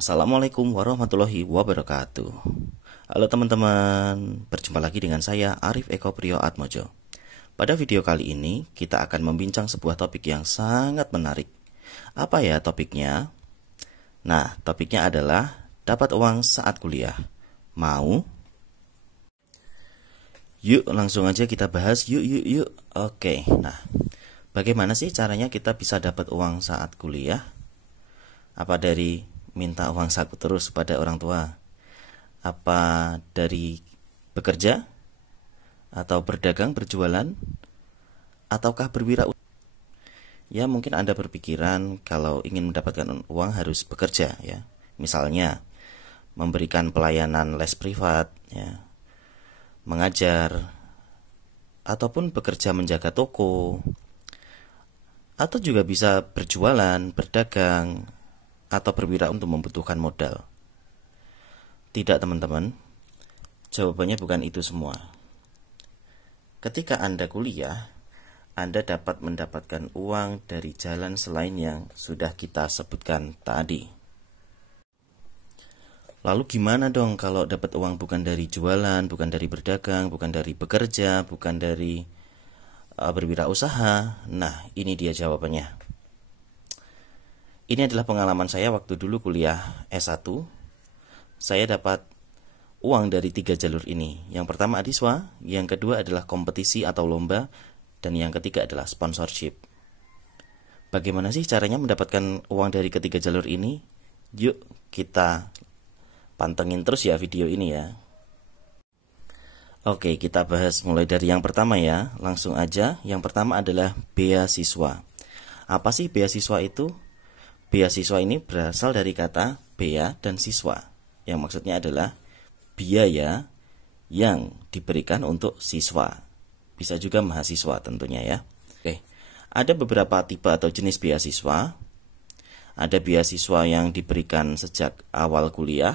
Assalamualaikum warahmatullahi wabarakatuh. Halo teman-teman, berjumpa lagi dengan saya Arif Eko Priyo Atmojo. Pada video kali ini kita akan membincang sebuah topik yang sangat menarik. Apa ya topiknya? Nah, topiknya adalah dapat uang saat kuliah. Mau? Yuk langsung aja kita bahas, yuk. Oke, nah bagaimana sih caranya kita bisa dapat uang saat kuliah? Apa dari minta uang saku terus pada orang tua? Apa dari bekerja? Atau berdagang, berjualan? Ataukah berwirausaha? Ya mungkin Anda berpikiran kalau ingin mendapatkan uang harus bekerja ya. Misalnya memberikan pelayanan les privat ya, mengajar, ataupun bekerja menjaga toko, atau juga bisa berjualan, berdagang, atau berwirausaha untuk membutuhkan modal. Tidak teman-teman, jawabannya bukan itu semua. Ketika Anda kuliah, Anda dapat mendapatkan uang dari jalan selain yang sudah kita sebutkan tadi. Lalu gimana dong kalau dapat uang bukan dari jualan, bukan dari berdagang, bukan dari bekerja, bukan dari berwirausaha? Nah, ini dia jawabannya. Ini adalah pengalaman saya waktu dulu kuliah S1. Saya dapat uang dari 3 jalur ini. Yang pertama adiswa, yang kedua adalah kompetisi atau lomba, dan yang ketiga adalah sponsorship. Bagaimana sih caranya mendapatkan uang dari ketiga jalur ini? Yuk kita pantengin terus ya video ini ya. Oke, kita bahas mulai dari yang pertama ya. Langsung aja, yang pertama adalah beasiswa. Apa sih beasiswa itu? Beasiswa ini berasal dari kata bea dan siswa, yang maksudnya adalah biaya yang diberikan untuk siswa. Bisa juga mahasiswa tentunya ya. Oke, ada beberapa tipe atau jenis beasiswa. Ada beasiswa yang diberikan sejak awal kuliah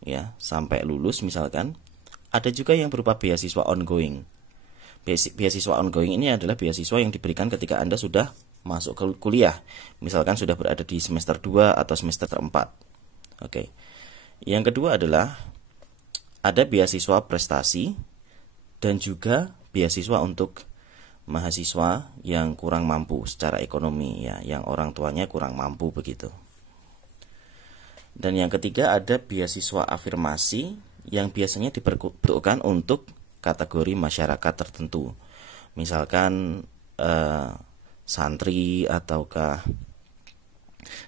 ya, sampai lulus misalkan. Ada juga yang berupa beasiswa ongoing. Beasiswa ongoing ini adalah beasiswa yang diberikan ketika Anda sudah masuk ke kuliah, misalkan sudah berada di semester 2 atau semester 4. Oke. Yang kedua adalah ada beasiswa prestasi dan juga beasiswa untuk mahasiswa yang kurang mampu secara ekonomi ya, yang orang tuanya kurang mampu begitu. Dan yang ketiga ada beasiswa afirmasi yang biasanya diperuntukkan untuk kategori masyarakat tertentu. Misalkan santri ataukah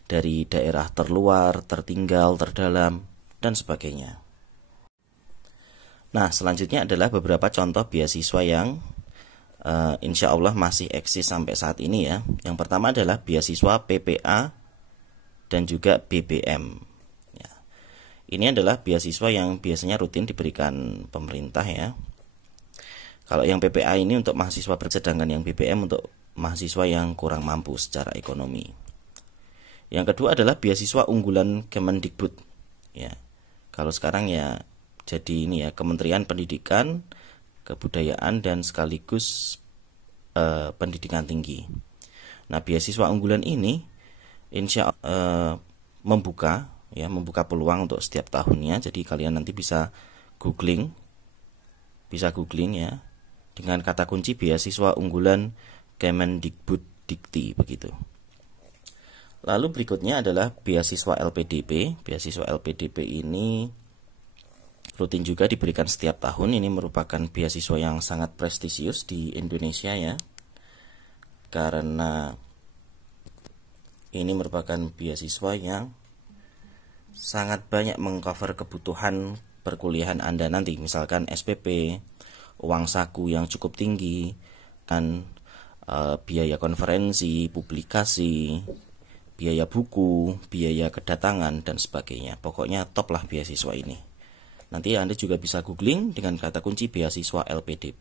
dari daerah terluar, tertinggal, terdalam, dan sebagainya. Nah, selanjutnya adalah beberapa contoh beasiswa yang insya Allah masih eksis sampai saat ini ya. Yang pertama adalah beasiswa PPA dan juga BBM. Ya. Ini adalah beasiswa yang biasanya rutin diberikan pemerintah ya. Kalau yang PPA ini untuk mahasiswa sedangkan yang BBM untuk mahasiswa yang kurang mampu secara ekonomi. Yang kedua adalah beasiswa unggulan Kemendikbud. Ya, kalau sekarang ya jadi ini ya Kementerian Pendidikan, Kebudayaan dan sekaligus pendidikan tinggi. Nah, beasiswa unggulan ini insya Allah membuka peluang untuk setiap tahunnya. Jadi kalian nanti bisa googling ya dengan kata kunci beasiswa unggulan Kemendikbud Dikti begitu. Lalu berikutnya adalah beasiswa LPDP. Beasiswa LPDP ini rutin juga diberikan setiap tahun. Ini merupakan beasiswa yang sangat prestisius di Indonesia ya. Karena ini merupakan beasiswa yang sangat banyak mengcover kebutuhan perkuliahan Anda nanti. Misalkan SPP, uang saku yang cukup tinggi, dan biaya konferensi, publikasi, biaya buku, biaya kedatangan, dan sebagainya. Pokoknya top lah beasiswa ini. Nanti Anda juga bisa googling dengan kata kunci beasiswa LPDP.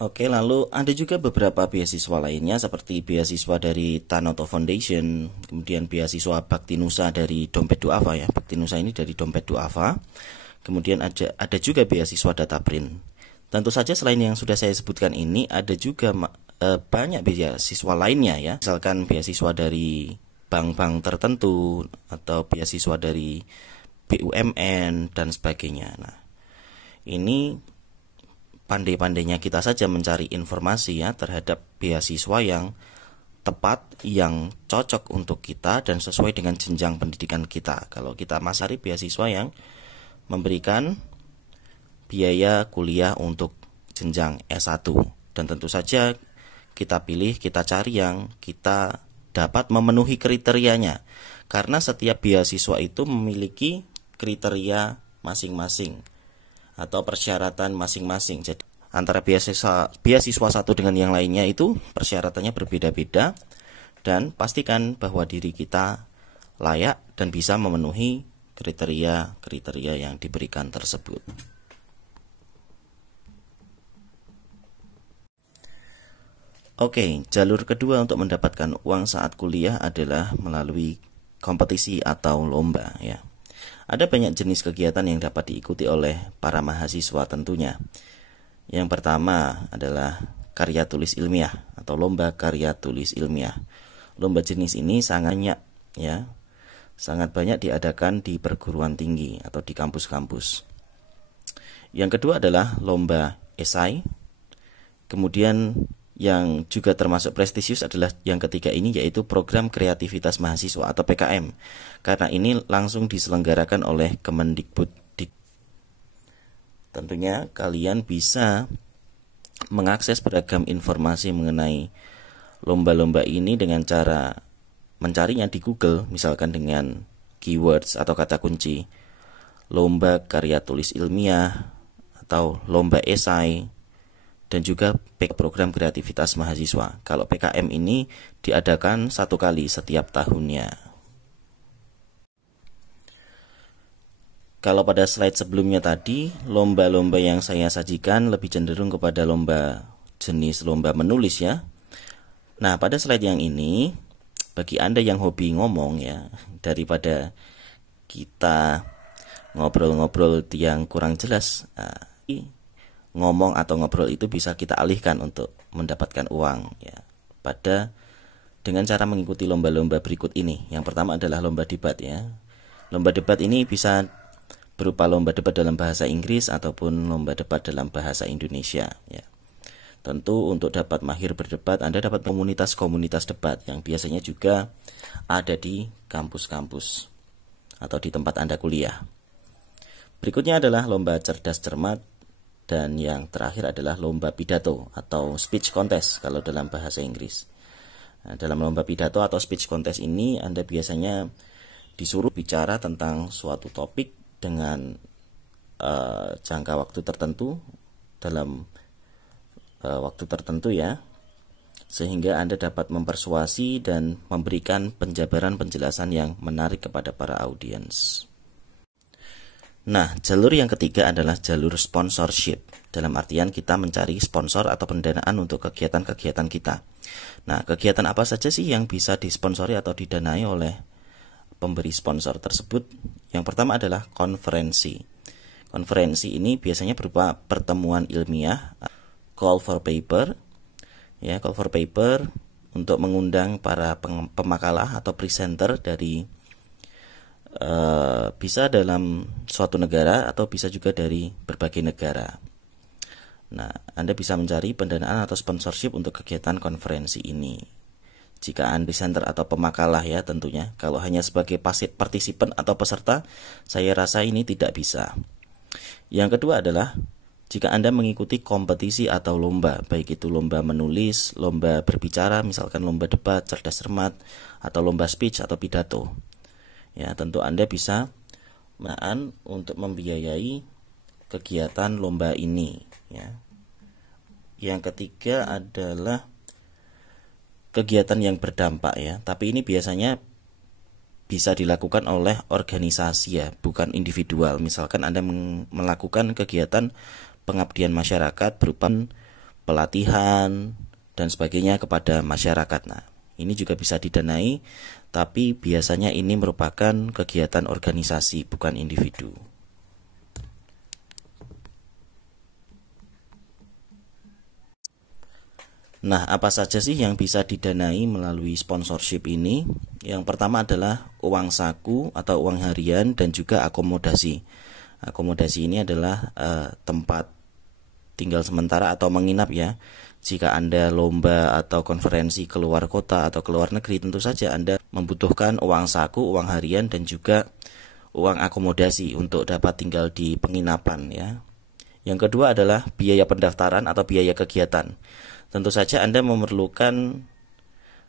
Oke, lalu ada juga beberapa beasiswa lainnya seperti beasiswa dari Tanoto Foundation, kemudian beasiswa Bakti Nusa dari Dompet Duafa ya. Bakti Nusa ini dari Dompet Duafa. Kemudian ada juga beasiswa Dataprint. Tentu saja selain yang sudah saya sebutkan ini ada juga banyak beasiswa lainnya ya. Misalkan beasiswa dari bank-bank tertentu atau beasiswa dari BUMN dan sebagainya. Nah, ini pandai-pandainya kita saja mencari informasi ya terhadap beasiswa yang tepat, yang cocok untuk kita dan sesuai dengan jenjang pendidikan kita. Kalau kita masih cari beasiswa yang memberikan biaya kuliah untuk jenjang S1, dan tentu saja kita pilih, kita cari yang kita dapat memenuhi kriterianya, karena setiap beasiswa itu memiliki kriteria masing-masing atau persyaratan masing-masing. Jadi antara beasiswa satu dengan yang lainnya itu persyaratannya berbeda-beda, dan pastikan bahwa diri kita layak dan bisa memenuhi kriteria-kriteria yang diberikan tersebut. Oke, jalur kedua untuk mendapatkan uang saat kuliah adalah melalui kompetisi atau lomba ya. Ada banyak jenis kegiatan yang dapat diikuti oleh para mahasiswa tentunya. Yang pertama adalah karya tulis ilmiah atau lomba karya tulis ilmiah. Lomba jenis ini sangat banyak ya. Sangat banyak diadakan di perguruan tinggi atau di kampus-kampus. Yang kedua adalah lomba esai. Kemudian yang juga termasuk prestisius adalah yang ketiga ini, yaitu program kreativitas mahasiswa atau PKM, karena ini langsung diselenggarakan oleh Kemendikbud. Tentunya kalian bisa mengakses beragam informasi mengenai lomba-lomba ini dengan cara mencarinya di Google, misalkan dengan keywords atau kata kunci lomba karya tulis ilmiah atau lomba esai, dan juga program kreativitas mahasiswa. Kalau PKM ini diadakan 1 kali setiap tahunnya. Kalau pada slide sebelumnya tadi, lomba-lomba yang saya sajikan lebih cenderung kepada jenis lomba menulis ya. Nah, pada slide yang ini, bagi Anda yang hobi ngomong ya, daripada kita ngobrol-ngobrol yang kurang jelas, ngomong atau ngobrol itu bisa kita alihkan untuk mendapatkan uang ya, dengan cara mengikuti lomba-lomba berikut ini. Yang pertama adalah lomba debat ya. Lomba debat ini bisa berupa lomba debat dalam bahasa Inggris ataupun lomba debat dalam bahasa Indonesia ya. Tentu untuk dapat mahir berdebat, Anda dapat komunitas-komunitas debat yang biasanya juga ada di kampus-kampus atau di tempat Anda kuliah. Berikutnya adalah lomba cerdas cermat, dan yang terakhir adalah lomba pidato atau speech contest kalau dalam bahasa Inggris. Nah, dalam lomba pidato atau speech contest ini Anda biasanya disuruh bicara tentang suatu topik dengan jangka waktu tertentu, dalam waktu tertentu ya, sehingga Anda dapat mempersuasi dan memberikan penjabaran penjelasan yang menarik kepada para audiens. Nah, jalur yang ketiga adalah jalur sponsorship. Dalam artian kita mencari sponsor atau pendanaan untuk kegiatan-kegiatan kita. Nah, kegiatan apa saja sih yang bisa disponsori atau didanai oleh pemberi sponsor tersebut? Yang pertama adalah konferensi. Konferensi ini biasanya berupa pertemuan ilmiah, call for paper, ya, call for paper untuk mengundang para pemakalah atau presenter dari bisa dalam suatu negara atau bisa juga dari berbagai negara. Nah, Anda bisa mencari pendanaan atau sponsorship untuk kegiatan konferensi ini. Jika Anda presenter atau pemakalah ya tentunya. Kalau hanya sebagai partisipan atau peserta, saya rasa ini tidak bisa. Yang kedua adalah jika Anda mengikuti kompetisi atau lomba, baik itu lomba menulis, lomba berbicara, misalkan lomba debat, cerdas cermat, atau lomba speech atau pidato. Ya, tentu Anda bisa untuk membiayai kegiatan lomba ini ya. Yang ketiga adalah kegiatan yang berdampak ya, tapi ini biasanya bisa dilakukan oleh organisasi ya, bukan individual. Misalkan Anda melakukan kegiatan pengabdian masyarakat berupa pelatihan dan sebagainya kepada masyarakat. Nah, ini juga bisa didanai, tapi biasanya ini merupakan kegiatan organisasi, bukan individu. Nah, apa saja sih yang bisa didanai melalui sponsorship ini? Yang pertama adalah uang saku atau uang harian dan juga akomodasi. Akomodasi ini adalah tempat tinggal sementara atau menginap ya. Jika Anda lomba atau konferensi keluar kota atau keluar negeri, tentu saja Anda membutuhkan uang saku, uang harian dan juga uang akomodasi untuk dapat tinggal di penginapan ya. Yang kedua adalah biaya pendaftaran atau biaya kegiatan. Tentu saja Anda memerlukan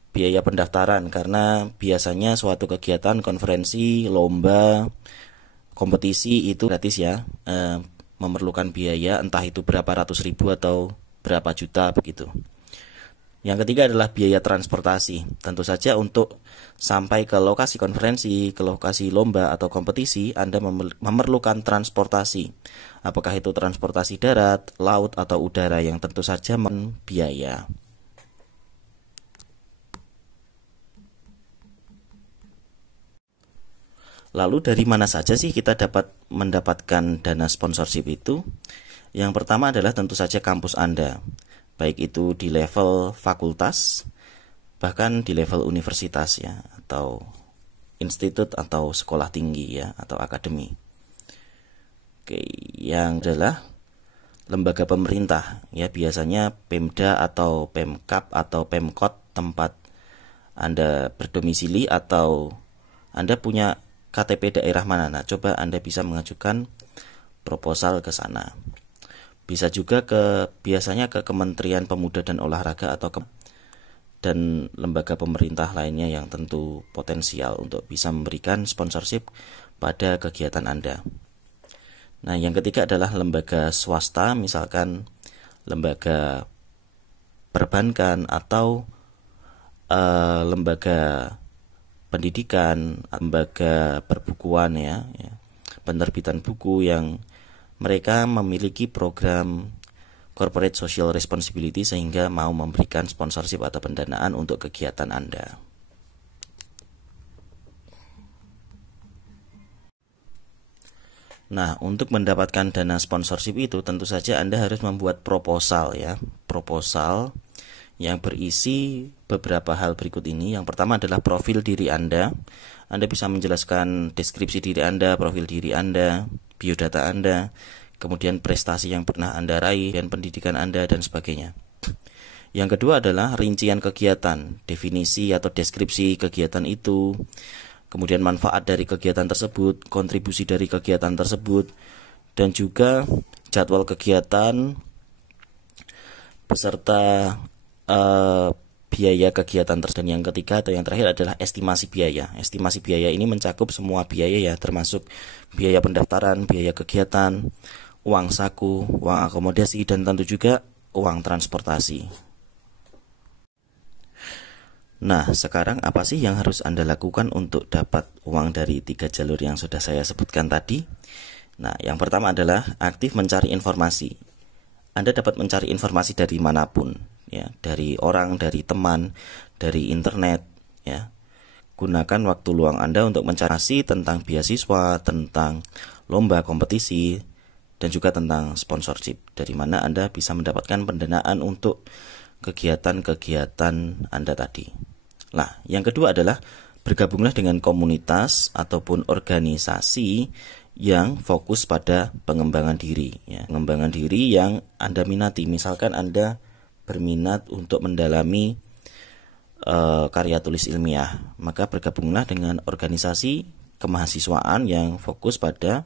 biaya pendaftaran karena biasanya suatu kegiatan, konferensi, lomba, kompetisi itu gratis ya, memerlukan biaya entah itu berapa ratus ribu atau berapa juta begitu. Yang ketiga adalah biaya transportasi. Tentu saja untuk sampai ke lokasi konferensi, ke lokasi lomba atau kompetisi, Anda memerlukan transportasi. Apakah itu transportasi darat, laut, atau udara yang tentu saja biaya. Lalu dari mana saja sih kita dapat mendapatkan dana sponsorship itu? Yang pertama adalah tentu saja kampus Anda, baik itu di level fakultas, bahkan di level universitas ya, atau institut atau sekolah tinggi ya, atau akademi. Oke, yang adalah lembaga pemerintah ya, biasanya Pemda atau Pemkab atau Pemkot tempat Anda berdomisili atau Anda punya KTP daerah mana. Nah, coba Anda bisa mengajukan proposal ke sana. Bisa juga biasanya ke Kementerian Pemuda dan Olahraga atau dan lembaga pemerintah lainnya yang tentu potensial untuk bisa memberikan sponsorship pada kegiatan Anda. Nah, yang ketiga adalah lembaga swasta, misalkan lembaga perbankan atau lembaga pendidikan, lembaga perbukuan ya, penerbitan buku yang mereka memiliki program corporate social responsibility sehingga mau memberikan sponsorship atau pendanaan untuk kegiatan Anda. Nah, untuk mendapatkan dana sponsorship itu tentu saja Anda harus membuat proposal ya. Proposal yang berisi beberapa hal berikut ini. Yang pertama adalah profil diri Anda. Anda bisa menjelaskan deskripsi diri Anda, profil diri Anda, biodata Anda, kemudian prestasi yang pernah Anda raih, dan pendidikan Anda, dan sebagainya. Yang kedua adalah rincian kegiatan, definisi atau deskripsi kegiatan itu, kemudian manfaat dari kegiatan tersebut, kontribusi dari kegiatan tersebut, dan juga jadwal kegiatan beserta biaya kegiatan tersebut. Dan yang ketiga atau yang terakhir adalah estimasi biaya. Estimasi biaya ini mencakup semua biaya ya, termasuk biaya pendaftaran, biaya kegiatan, uang saku, uang akomodasi, dan tentu juga uang transportasi. Nah, sekarang apa sih yang harus Anda lakukan untuk dapat uang dari 3 jalur yang sudah saya sebutkan tadi? Nah, yang pertama adalah aktif mencari informasi. Anda dapat mencari informasi dari manapun, ya, dari orang, dari teman, dari internet, ya. Gunakan waktu luang Anda untuk mencari tentang beasiswa, tentang lomba kompetisi, dan juga tentang sponsorship, dari mana Anda bisa mendapatkan pendanaan untuk kegiatan-kegiatan Anda tadi. Nah, yang kedua adalah bergabunglah dengan komunitas ataupun organisasi yang fokus pada pengembangan diri ya. Pengembangan diri yang Anda minati. Misalkan Anda berminat untuk mendalami karya tulis ilmiah, maka bergabunglah dengan organisasi kemahasiswaan yang fokus pada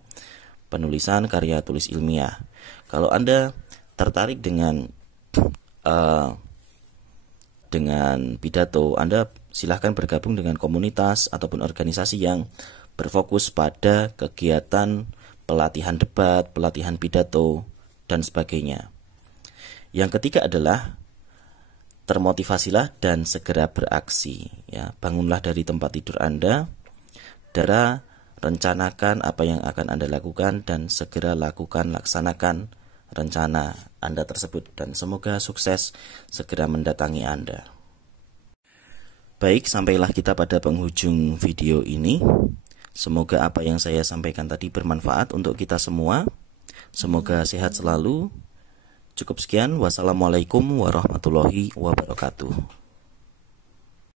penulisan karya tulis ilmiah. Kalau Anda tertarik dengan pidato, Anda silahkan bergabung dengan komunitas ataupun organisasi yang berfokus pada kegiatan pelatihan debat, pelatihan pidato, dan sebagainya. Yang ketiga adalah termotivasilah dan segera beraksi. Ya, bangunlah dari tempat tidur Anda, rencanakan apa yang akan Anda lakukan dan segera laksanakan rencana Anda tersebut, dan semoga sukses segera mendatangi Anda. Baik, sampailah kita pada penghujung video ini. Semoga apa yang saya sampaikan tadi bermanfaat untuk kita semua. Semoga sehat selalu. Cukup sekian. Wassalamualaikum warahmatullahi wabarakatuh.